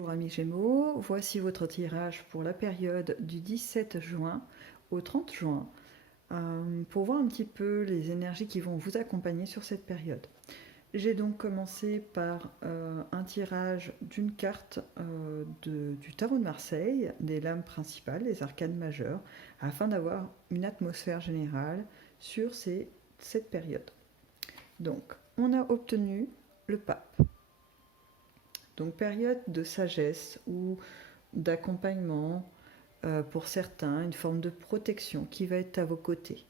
Bonjour amis Gémeaux, voici votre tirage pour la période du 17 juin au 30 juin pour voir un petit peu les énergies qui vont vous accompagner sur cette période. J'ai donc commencé par un tirage d'une carte du tarot de Marseille, des lames principales, les arcanes majeures, afin d'avoir une atmosphère générale sur cette période. Donc, on a obtenu le pape. Donc période de sagesse ou d'accompagnement pour certains, une forme de protection qui va être à vos côtés.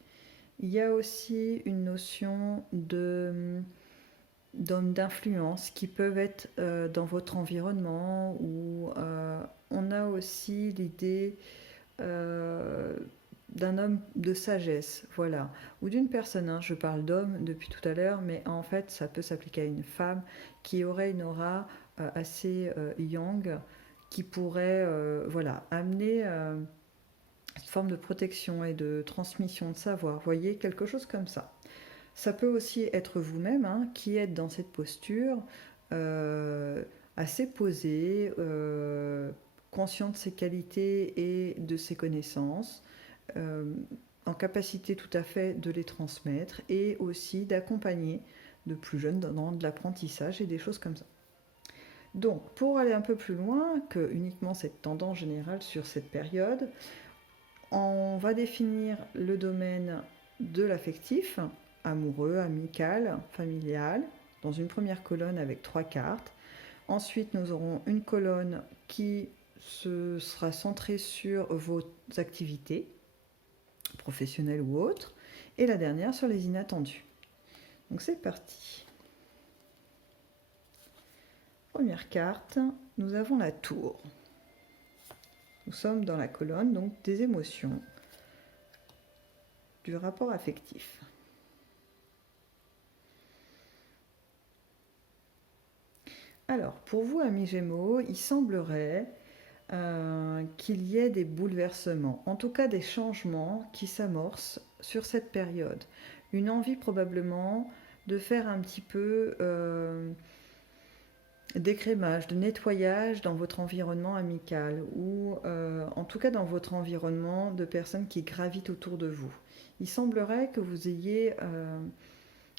Il y a aussi une notion d'influence qui peuvent être dans votre environnement ou on a aussi l'idée d'un homme de sagesse, voilà, ou d'une personne, hein, je parle d'homme depuis tout à l'heure, mais en fait ça peut s'appliquer à une femme qui aurait une aura assez yang, qui pourrait voilà, amener une forme de protection et de transmission de savoir, vous voyez, quelque chose comme ça. Ça peut aussi être vous-même hein, qui êtes dans cette posture assez posée, conscient de ses qualités et de ses connaissances, en capacité tout à fait de les transmettre et aussi d'accompagner de plus jeunes dans de l'apprentissage et des choses comme ça. Donc, pour aller un peu plus loin que uniquement cette tendance générale sur cette période, on va définir le domaine de l'affectif, amoureux, amical, familial, dans une première colonne avec 3 cartes. Ensuite, nous aurons une colonne qui sera centrée sur vos activités, professionnelles ou autres, et la dernière sur les inattendus. Donc c'est parti. Première carte, nous avons la tour. Nous sommes dans la colonne donc des émotions, du rapport affectif. Alors, pour vous, amis Gémeaux, il semblerait qu'il y ait des bouleversements, en tout cas des changements qui s'amorcent sur cette période. Une envie probablement de faire un petit peu d'écrémage, de nettoyage dans votre environnement amical ou en tout cas dans votre environnement de personnes qui gravitent autour de vous. Il semblerait que vous ayez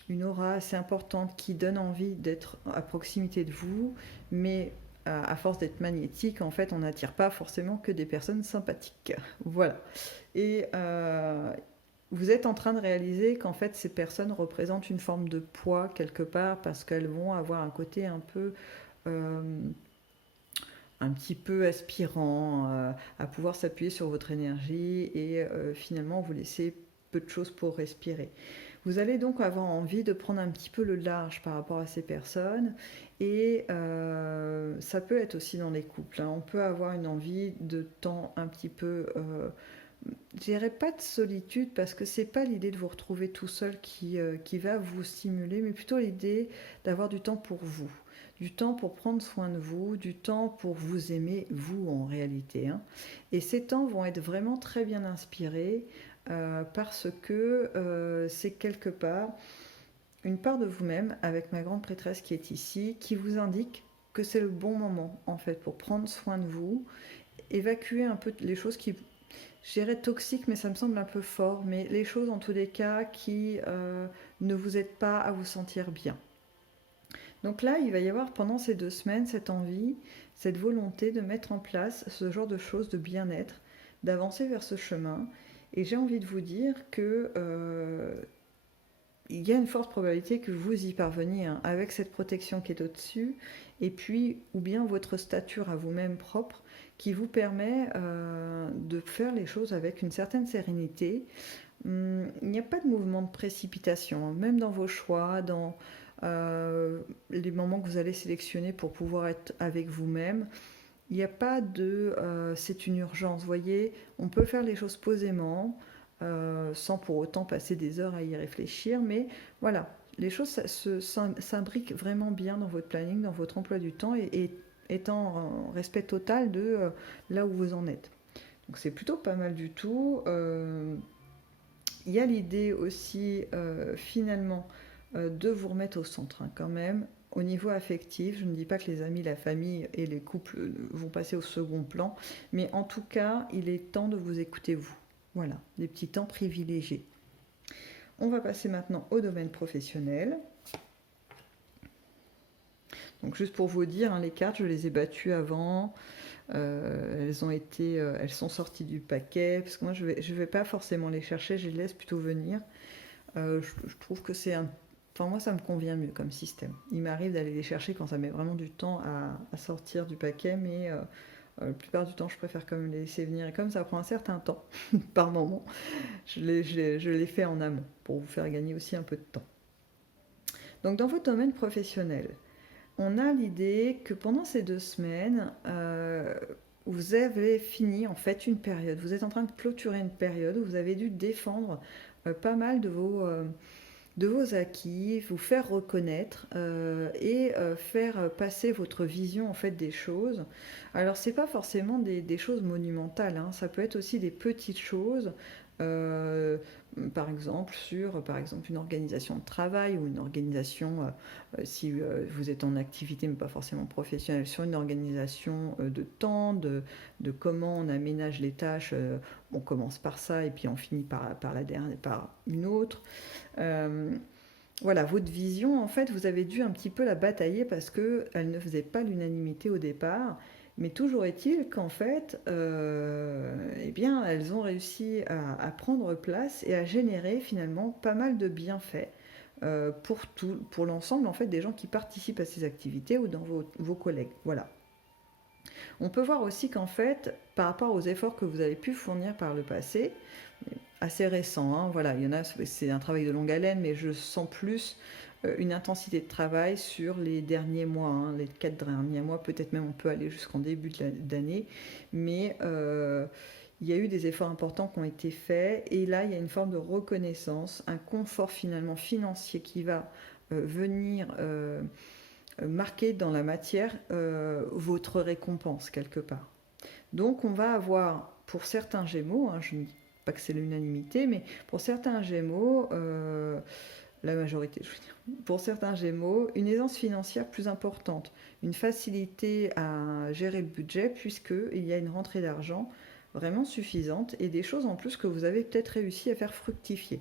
une aura assez importante qui donne envie d'être à proximité de vous, mais à force d'être magnétique, en fait, on n'attire pas forcément que des personnes sympathiques. Voilà. Et vous êtes en train de réaliser qu'en fait, ces personnes représentent une forme de poids quelque part parce qu'elles vont avoir un côté un petit peu aspirant à pouvoir s'appuyer sur votre énergie et finalement vous laisser peu de choses pour respirer. Vous allez donc avoir envie de prendre un petit peu le large par rapport à ces personnes et ça peut être aussi dans les couples. Hein. On peut avoir une envie de temps un petit peu, je dirais pas de solitude parce que c'est pas l'idée de vous retrouver tout seul qui va vous stimuler, mais plutôt l'idée d'avoir du temps pour vous. Du temps pour prendre soin de vous, du temps pour vous aimer, vous en réalité. Hein. Et ces temps vont être vraiment très bien inspirés parce que c'est quelque part une part de vous-même, avec ma grande prêtresse qui est ici, qui vous indique que c'est le bon moment, en fait, pour prendre soin de vous, évacuer un peu les choses qui, je dirais toxiques, mais ça me semble un peu fort, mais les choses en tous les cas qui ne vous aident pas à vous sentir bien. Donc là, il va y avoir pendant ces 2 semaines cette envie, cette volonté de mettre en place ce genre de choses, de bien-être, d'avancer vers ce chemin. Et j'ai envie de vous dire que il y a une forte probabilité que vous y parveniez hein, avec cette protection qui est au-dessus, et puis ou bien votre stature à vous-même propre qui vous permet de faire les choses avec une certaine sérénité. Il n'y a pas de mouvement de précipitation, hein, même dans vos choix, dans les moments que vous allez sélectionner pour pouvoir être avec vous-même. Il n'y a pas de c'est une urgence, vous voyez, on peut faire les choses posément, sans pour autant passer des heures à y réfléchir, mais voilà, les choses s'imbriquent vraiment bien dans votre planning, dans votre emploi du temps, et étant en respect total de là où vous en êtes. Donc c'est plutôt pas mal du tout. Il y a l'idée aussi finalement de vous remettre au centre hein, quand même, au niveau affectif, je ne dis pas que les amis, la famille et les couples vont passer au second plan, mais en tout cas, il est temps de vous écouter vous. Voilà, des petits temps privilégiés. On va passer maintenant au domaine professionnel. Donc juste pour vous dire, hein, les cartes, je les ai battues avant. Elles sont sorties du paquet, parce que moi je vais pas forcément les chercher, je les laisse plutôt venir. Je trouve que enfin moi ça me convient mieux comme système. Il m'arrive d'aller les chercher quand ça met vraiment du temps à sortir du paquet, mais la plupart du temps je préfère quand même les laisser venir. Et comme ça prend un certain temps par moment, je les fais en amont pour vous faire gagner aussi un peu de temps. Donc dans votre domaine professionnel, on a l'idée que pendant ces 2 semaines, vous avez fini en fait une période. Vous êtes en train de clôturer une période où vous avez dû défendre pas mal de vos acquis, vous faire reconnaître et faire passer votre vision en fait des choses. Alors c'est pas forcément des choses monumentales, hein, ça peut être aussi des petites choses. euh, par exemple une organisation de travail ou une organisation, si vous êtes en activité mais pas forcément professionnelle, sur une organisation de temps, de comment on aménage les tâches. On commence par ça et puis on finit par une autre. Euh, voilà, votre vision, en fait, vous avez dû un petit peu la batailler parce qu'elle ne faisait pas l'unanimité au départ. Mais toujours est-il qu'en fait, eh bien, elles ont réussi à prendre place et à générer finalement pas mal de bienfaits pour l'ensemble en fait des gens qui participent à ces activités ou dans vos collègues. Voilà. On peut voir aussi qu'en fait, par rapport aux efforts que vous avez pu fournir par le passé, assez récent, hein, voilà, il y en a, c'est un travail de longue haleine, mais je sens plus une intensité de travail sur les derniers mois, hein, les 4 derniers mois, peut-être même on peut aller jusqu'en début d'année, mais il y a eu des efforts importants qui ont été faits, et là il y a une forme de reconnaissance, un confort finalement financier qui va venir marquer dans la matière votre récompense quelque part. Donc on va avoir pour certains Gémeaux, hein, je ne dis pas que c'est l'unanimité, mais pour certains Gémeaux, la majorité, je veux dire, pour certains Gémeaux, une aisance financière plus importante, une facilité à gérer le budget puisqu'il y a une rentrée d'argent vraiment suffisante et des choses en plus que vous avez peut-être réussi à faire fructifier.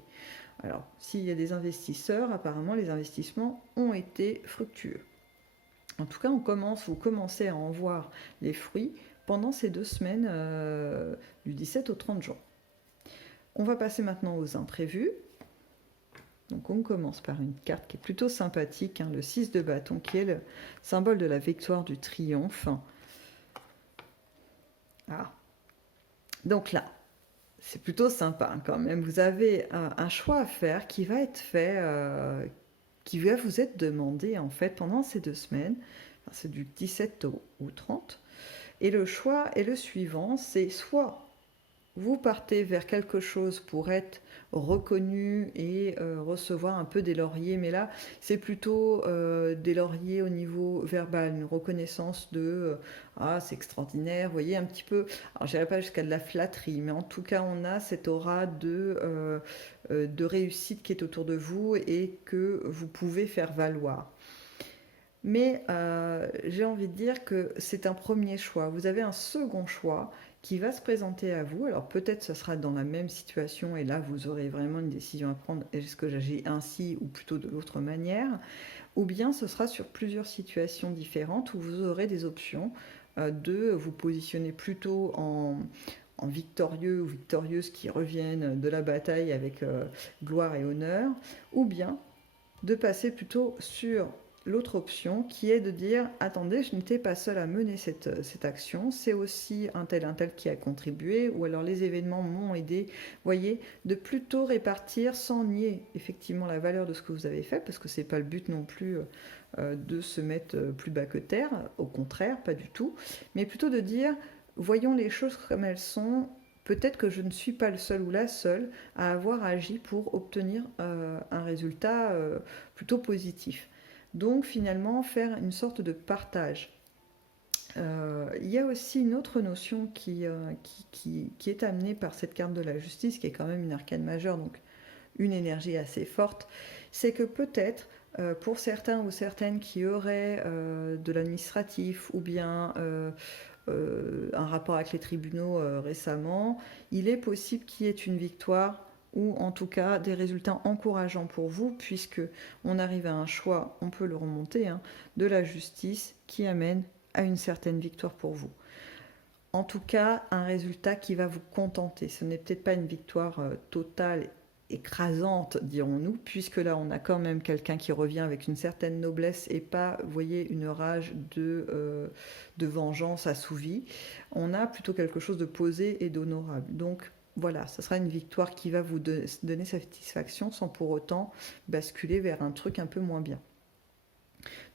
Alors, s'il y a des investisseurs, apparemment les investissements ont été fructueux. En tout cas, vous commencez à en voir les fruits pendant ces 2 semaines du 17 au 30 juin. On va passer maintenant aux imprévus. Donc on commence par une carte qui est plutôt sympathique, hein, le 6 de bâton, qui est le symbole de la victoire, du triomphe. Ah. Donc là, c'est plutôt sympa hein, quand même. Vous avez un choix à faire qui va être fait, qui va vous être demandé en fait pendant ces 2 semaines. Enfin, c'est du 17 au 30. Et le choix est le suivant, c'est soit vous partez vers quelque chose pour être reconnu et recevoir un peu des lauriers, mais là c'est plutôt des lauriers au niveau verbal, une reconnaissance de ah c'est extraordinaire, vous voyez un petit peu, alors je n'irai pas jusqu'à de la flatterie, mais en tout cas on a cette aura de réussite qui est autour de vous et que vous pouvez faire valoir. Mais j'ai envie de dire que c'est un premier choix. Vous avez un second choix qui va se présenter à vous. Alors peut-être ce sera dans la même situation et là vous aurez vraiment une décision à prendre. Est-ce que j'agis ainsi ou plutôt de l'autre manière? Ou bien ce sera sur plusieurs situations différentes où vous aurez des options de vous positionner plutôt en victorieux ou victorieuse qui reviennent de la bataille avec gloire et honneur, ou bien de passer plutôt sur l'autre option qui est de dire attendez, je n'étais pas seule à mener cette action, c'est aussi un tel qui a contribué, ou alors les événements m'ont aidé. Voyez, de plutôt répartir sans nier effectivement la valeur de ce que vous avez fait, parce que c'est pas le but non plus de se mettre plus bas que terre, au contraire, pas du tout, mais plutôt de dire voyons les choses comme elles sont. Peut-être que je ne suis pas le seul ou la seule à avoir agi pour obtenir un résultat plutôt positif. Donc finalement faire une sorte de partage. Il y a aussi une autre notion qui est amenée par cette carte de la justice, qui est quand même une arcane majeure, donc une énergie assez forte, c'est que peut-être Pour certains ou certaines qui auraient de l'administratif ou bien un rapport avec les tribunaux récemment, il est possible qu'il y ait une victoire ou en tout cas des résultats encourageants pour vous, puisque on arrive à un choix, on peut le remonter, hein, de la justice qui amène à une certaine victoire pour vous. En tout cas, un résultat qui va vous contenter. Ce n'est peut-être pas une victoire totale, écrasante, dirons-nous, puisque là, on a quand même quelqu'un qui revient avec une certaine noblesse et pas, vous voyez, une rage de vengeance assouvie. On a plutôt quelque chose de posé et d'honorable. Donc, voilà, ce sera une victoire qui va vous donner satisfaction sans pour autant basculer vers un truc un peu moins bien.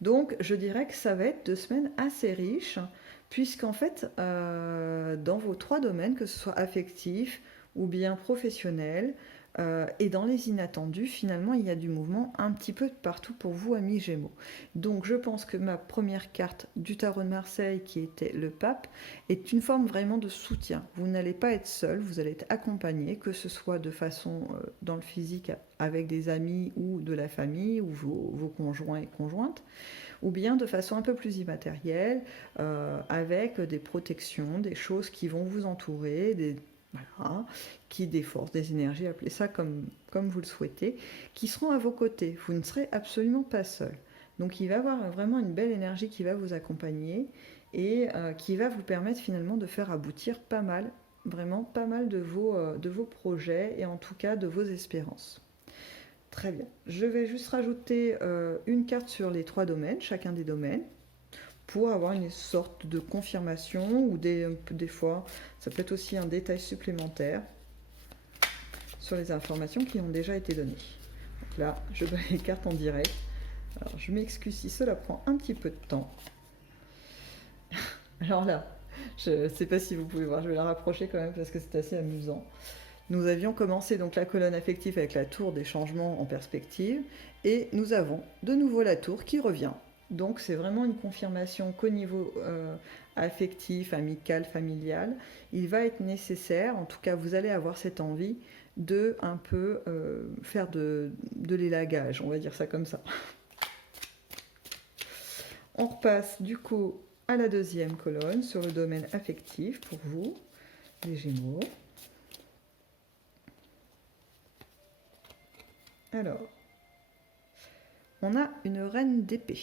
Donc, je dirais que ça va être 2 semaines assez riches, puisqu'en fait, dans vos 3 domaines, que ce soit affectif ou bien professionnel, et dans les inattendus, finalement, il y a du mouvement un petit peu de partout pour vous, amis Gémeaux. Donc, je pense que ma première carte du tarot de Marseille, qui était le pape, est une forme vraiment de soutien. Vous n'allez pas être seul, vous allez être accompagné, que ce soit de façon dans le physique avec des amis ou de la famille ou vos conjoints et conjointes, ou bien de façon un peu plus immatérielle, avec des protections, des choses qui vont vous entourer, voilà, des forces, des énergies, appelez ça comme vous le souhaitez, qui seront à vos côtés. Vous ne serez absolument pas seul. Donc il va y avoir vraiment une belle énergie qui va vous accompagner et qui va vous permettre finalement de faire aboutir pas mal, vraiment pas mal de vos projets et en tout cas de vos espérances. Très bien. Je vais juste rajouter une carte sur les 3 domaines, chacun des domaines, pour avoir une sorte de confirmation ou des fois, ça peut être aussi un détail supplémentaire sur les informations qui ont déjà été données. Donc là, je bats les cartes en direct. Alors, je m'excuse si cela prend un petit peu de temps. Alors là, je ne sais pas si vous pouvez voir, je vais la rapprocher quand même parce que c'est assez amusant. Nous avions commencé donc la colonne affective avec la tour des changements en perspective et nous avons de nouveau la tour qui revient. Donc c'est vraiment une confirmation qu'au niveau affectif, amical, familial, il va être nécessaire, en tout cas vous allez avoir cette envie de un peu faire de l'élagage, on va dire ça comme ça. On repasse du coup à la deuxième colonne sur le domaine affectif pour vous, les Gémeaux. Alors, on a une reine d'épée.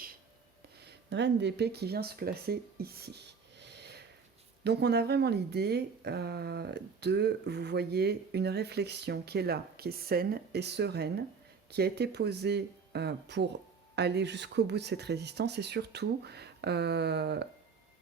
Une reine d'épée qui vient se placer ici. Donc on a vraiment l'idée de, vous voyez, une réflexion qui est là, qui est saine et sereine, qui a été posée pour aller jusqu'au bout de cette résistance et surtout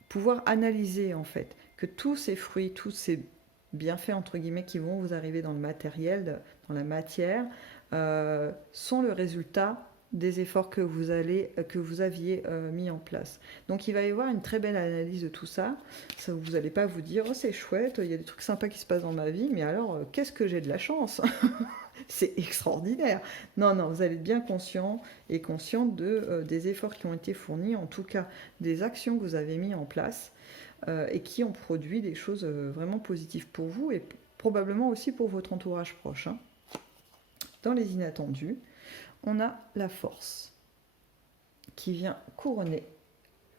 pouvoir analyser en fait que tous ces fruits, tous ces bienfaits entre guillemets qui vont vous arriver dans le matériel, dans la matière, sont le résultat des efforts que vous aviez mis en place. Donc il va y avoir une très belle analyse de tout ça. Vous n'allez pas vous dire oh c'est chouette, il y a des trucs sympas qui se passent dans ma vie, mais alors qu'est-ce que j'ai de la chance. C'est extraordinaire. Non, non, vous allez être bien conscient et consciente des efforts qui ont été fournis, en tout cas des actions que vous avez mis en place et qui ont produit des choses vraiment positives pour vous et probablement aussi pour votre entourage proche. Hein. Dans les inattendus, on a la force qui vient couronner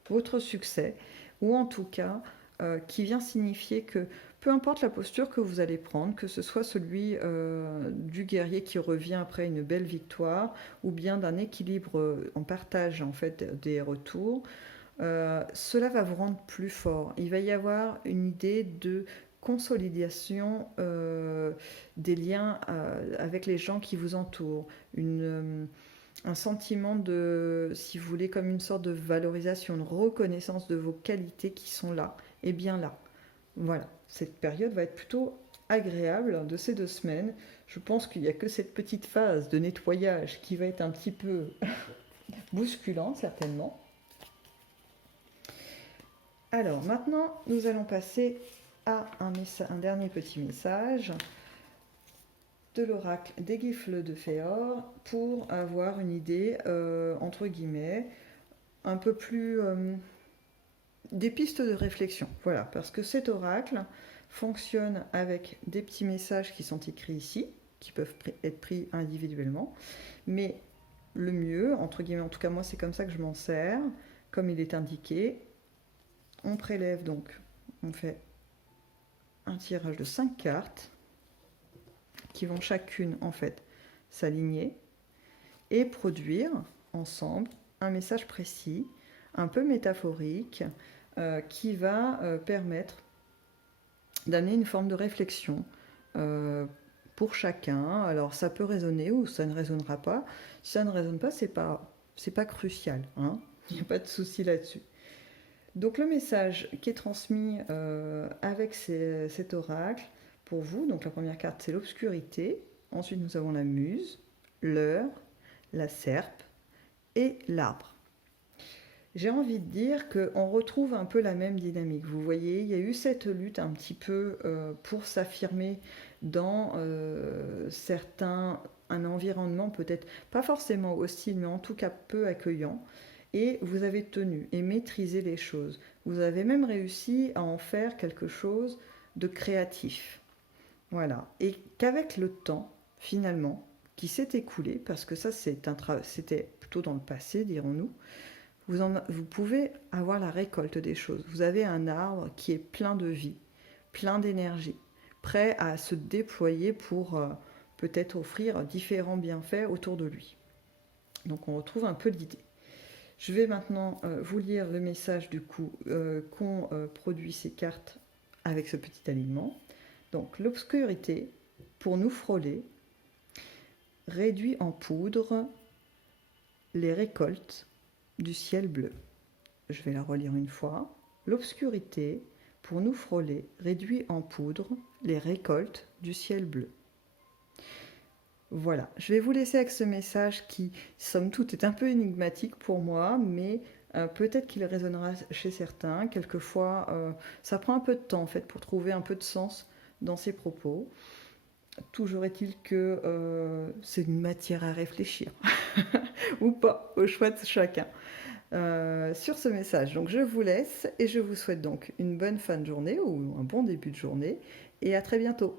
votre succès, ou en tout cas qui vient signifier que peu importe la posture que vous allez prendre, que ce soit celui du guerrier qui revient après une belle victoire, ou bien d'un équilibre en partage en fait des retours, cela va vous rendre plus fort. Il va y avoir une idée de consolidation des liens avec les gens qui vous entourent, un sentiment de, si vous voulez, comme une sorte de valorisation, une reconnaissance de vos qualités qui sont là, et bien là. Voilà, cette période va être plutôt agréable de ces 2 semaines. Je pense qu'il n'y a que cette petite phase de nettoyage qui va être un petit peu bousculante, certainement. Alors maintenant, nous allons passer à un dernier petit message de l'oracle des Gifles de Féor pour avoir une idée, entre guillemets, un peu plus des pistes de réflexion. Voilà, parce que cet oracle fonctionne avec des petits messages qui sont écrits ici, qui peuvent être pris individuellement, mais le mieux, entre guillemets, en tout cas moi c'est comme ça que je m'en sers, comme il est indiqué. On prélève donc, on fait un tirage de 5 cartes qui vont chacune en fait s'aligner et produire ensemble un message précis, un peu métaphorique, qui va permettre d'amener une forme de réflexion pour chacun. Alors ça peut résonner ou ça ne résonnera pas. Si ça ne résonne pas, c'est pas crucial, hein. Il n'y a pas de souci là-dessus. Donc le message qui est transmis avec cet oracle pour vous, donc la première carte c'est l'obscurité, ensuite nous avons la muse, l'heure, la serpe et l'arbre. J'ai envie de dire qu'on retrouve un peu la même dynamique. Vous voyez, il y a eu cette lutte un petit peu pour s'affirmer dans un environnement peut-être pas forcément hostile, mais en tout cas peu accueillant. Et vous avez tenu et maîtrisé les choses. Vous avez même réussi à en faire quelque chose de créatif. Voilà. Et qu'avec le temps, finalement, qui s'est écoulé, parce que ça c'était plutôt dans le passé, dirons-nous, vous pouvez avoir la récolte des choses. Vous avez un arbre qui est plein de vie, plein d'énergie, prêt à se déployer pour peut-être offrir différents bienfaits autour de lui. Donc on retrouve un peu l'idée. Je vais maintenant vous lire le message du coup qu'ont produit ces cartes avec ce petit alignement. Donc l'obscurité, pour nous frôler, réduit en poudre les récoltes du ciel bleu. Je vais la relire une fois. L'obscurité, pour nous frôler, réduit en poudre les récoltes du ciel bleu. Voilà, je vais vous laisser avec ce message qui, somme toute, est un peu énigmatique pour moi, mais peut-être qu'il résonnera chez certains. Quelquefois, ça prend un peu de temps en fait pour trouver un peu de sens dans ces propos. Toujours est-il que c'est une matière à réfléchir, ou pas, au choix de chacun. Sur ce message, donc je vous laisse et je vous souhaite donc une bonne fin de journée ou un bon début de journée et à très bientôt.